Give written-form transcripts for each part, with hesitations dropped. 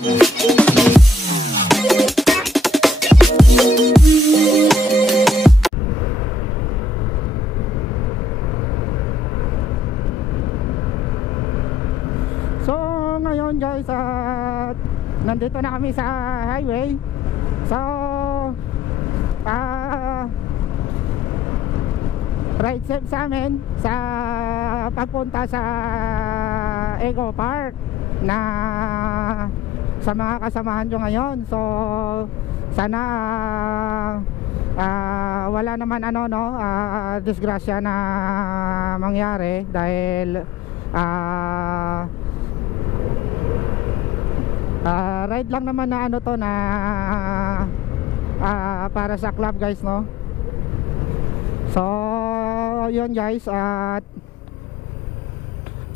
So ngayon guys, nandito na kami sa highway. So ride safe sa amin sa pagpunta sa Eco Park na sa mga kasamahan nyo ngayon. So sana wala naman disgrasya na mangyari dahil ride lang naman na to na para sa club guys, no. So yun guys, at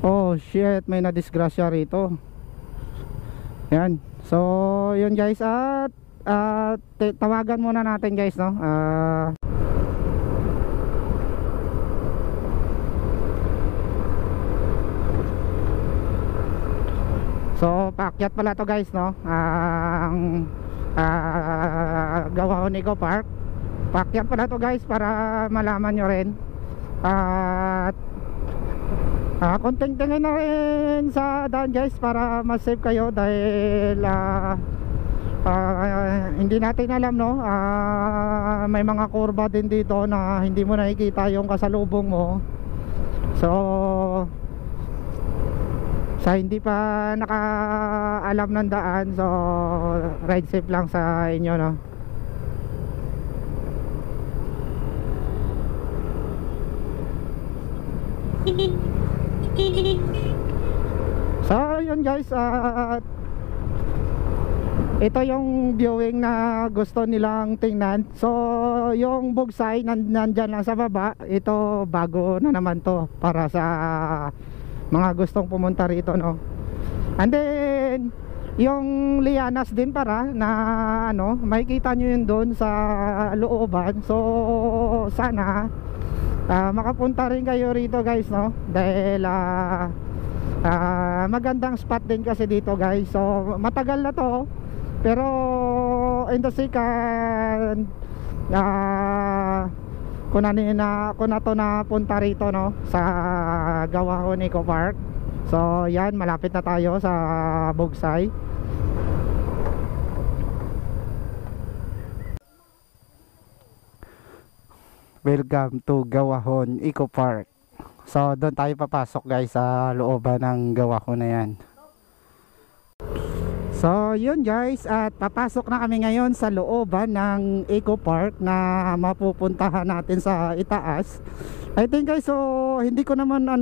oh shit, may nadisgrasya rito. Yan. So yun guys, at tawagan muna natin guys, no. So paakyat pala to guys, no. Ang Gawahon Eco Park. Paakyat pala to guys para malaman nyo rin. At konting tingin na rin sa daan guys para mas safe kayo dahil hindi natin alam, no. May mga kurba din dito na hindi mo nakikita yung kasalubong mo. So sa hindi pa nakaalam ng daan, so ride safe lang sa inyo, no. So yun guys, ito yung viewing na gusto nilang tingnan. So yung Bugsay nandyan lang sa baba. Ito bago na naman to para sa mga gustong pumunta rito, no. And then yung Lianas din para na makikita nyo yun doon sa looban. So sana makapunta rin kayo rito guys, no, dahil magandang spot din kasi dito guys. So matagal na to, pero in the second ko na to na punta rito, no, sa Gawahon Eco Park. So yan, malapit na tayo sa Bugsay. Welcome to Gawahon Eco Park. So doon tayo papasok guys sa looban ng Gawahon na yan. So yun guys, at papasok na kami ngayon sa looban ng Eco Park na mapupuntahan natin sa itaas. I think guys, so hindi ko naman na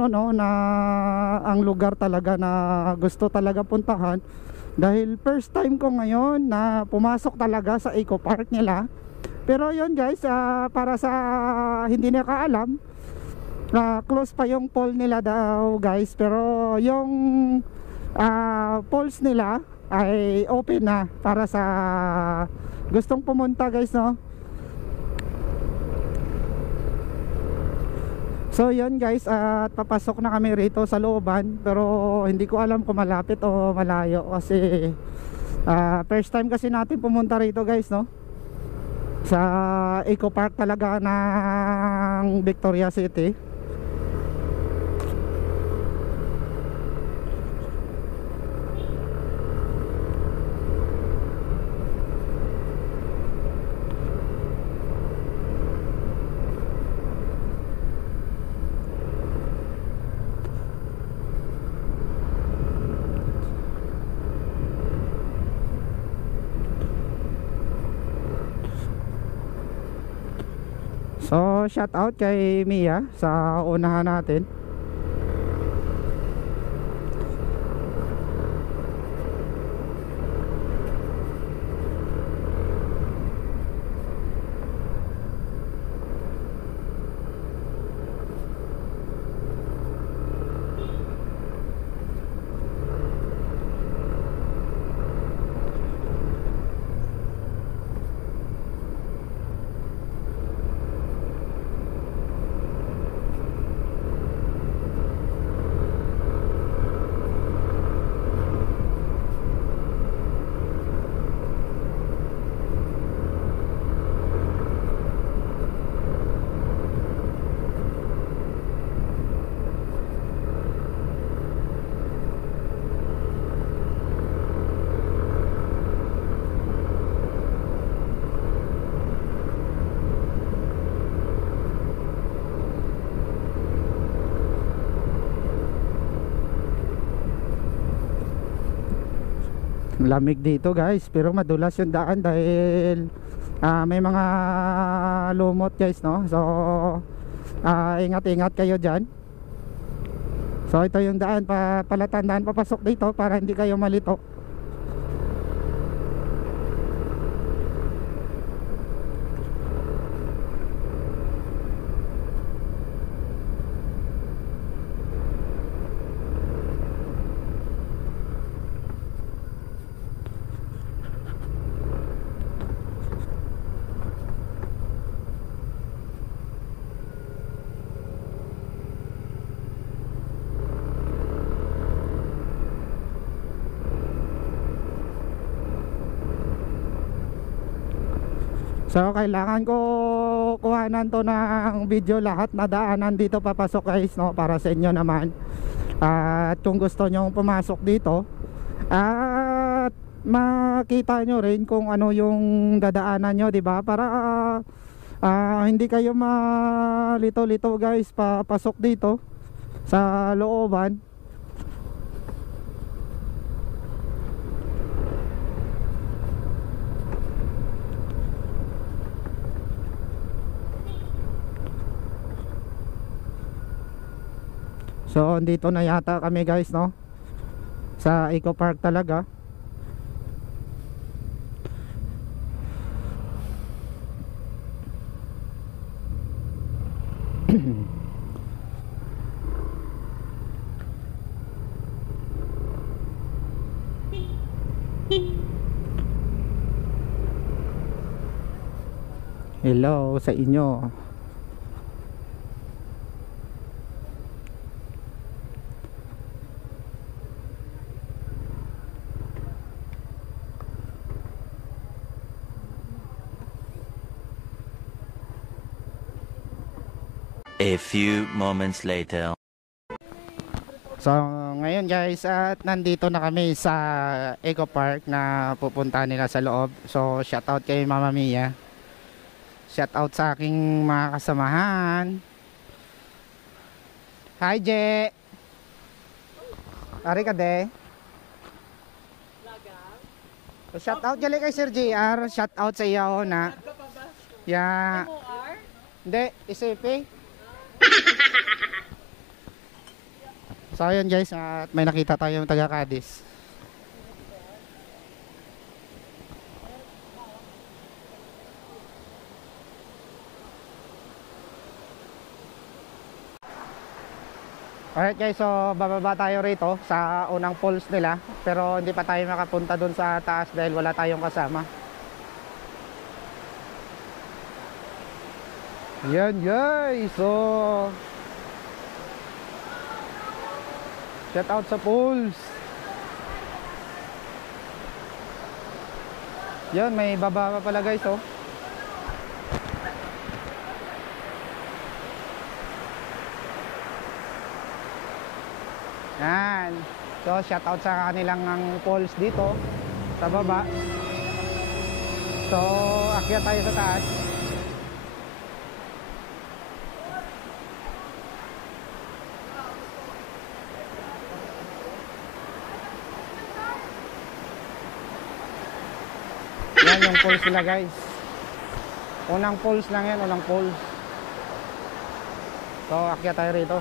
ang lugar talaga na gusto talaga puntahan dahil first time ko ngayon na pumasok talaga sa Eco Park nila. Pero yun guys, para sa hindi nakaalam, close pa yung poll nila daw guys, pero yung polls nila ay open na para sa gustong pumunta guys, no. So yun guys, papasok na kami rito sa looban, pero hindi ko alam kung malapit o malayo kasi first time kasi natin pumunta rito guys, no, sa Eco Park talaga ng Victoria City. So shout out kay Mia sa unahan natin. Lamig dito guys, pero madulas yung daan dahil may mga lumot guys, no. So ingat-ingat kayo dyan. So ito yung daan palatandaan papasok dito para hindi kayo malito. So kailangan ko kuhanan to ng video lahat na daanan dito papasok guys, no, para sa inyo naman. At kung gusto nyo pumasok dito at makita nyo rin kung ano yung dadaanan nyo, diba? Para hindi kayo malito-lito guys papasok dito sa looban. So dito na yata kami guys, no, sa Eco Park talaga. Hello sa inyo. A few moments later. So ngayon guys, at nandito na kami sa Eco Park na pupunta nila sa loob. So shout out kay Mama Mia. Shout out sa aking mga kasamahan. Hi Je. Ari ka de. Shout out gali kay Sir JR. Shout out sa iyo na. Ya. Hindi, isipi. So ayun guys, at may nakita tayong taga Cadiz. Alright guys, so bababa tayo rito sa unang falls nila, pero hindi pa tayo makapunta dun sa taas dahil wala tayong kasama. Yan guys, so shout out sa pools. Yan, may baba pa pala guys, oh. Yan. So shout out sa kanilang pools dito sa baba. So akyat tayo sa taas. Yan yung pools nila guys. Unang pools lang yan, unang pools. So akyat tayo rito.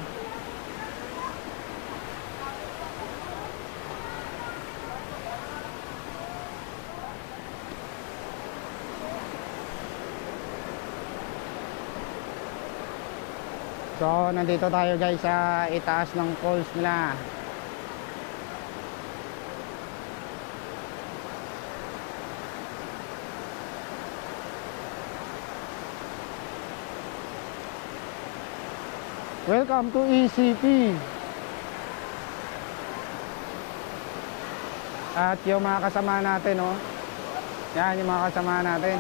So nandito tayo guys sa itaas ng falls nila. Welcome to ECP. At yung mga kasama natin, oh. Yan yung mga kasama natin.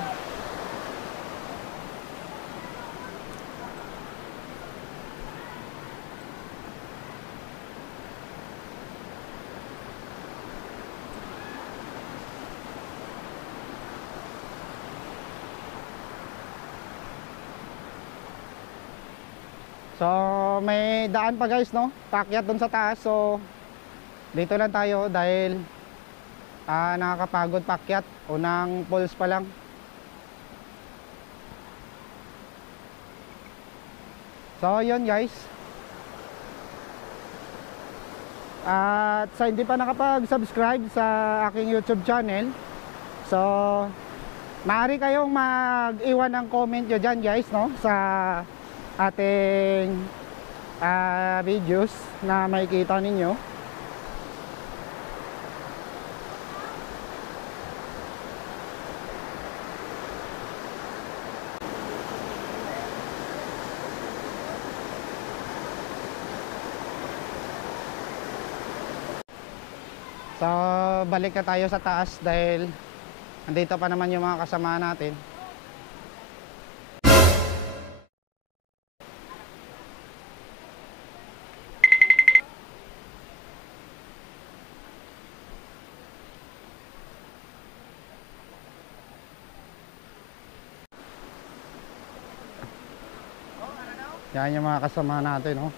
So may daan pa guys, no? Paakyat dun sa taas. So dito lang tayo dahil nakakapagod pakyat, unang pulse pa lang. So yun guys, at sa hindi pa nakapag-subscribe sa aking YouTube channel, so maaari kayong mag-iwan ng comment nyo dyan guys, no, sa ating videos na makikita ninyo. So balik na tayo sa taas dahil andito pa naman yung mga kasama natin. Yan yung mga kasama natin, no?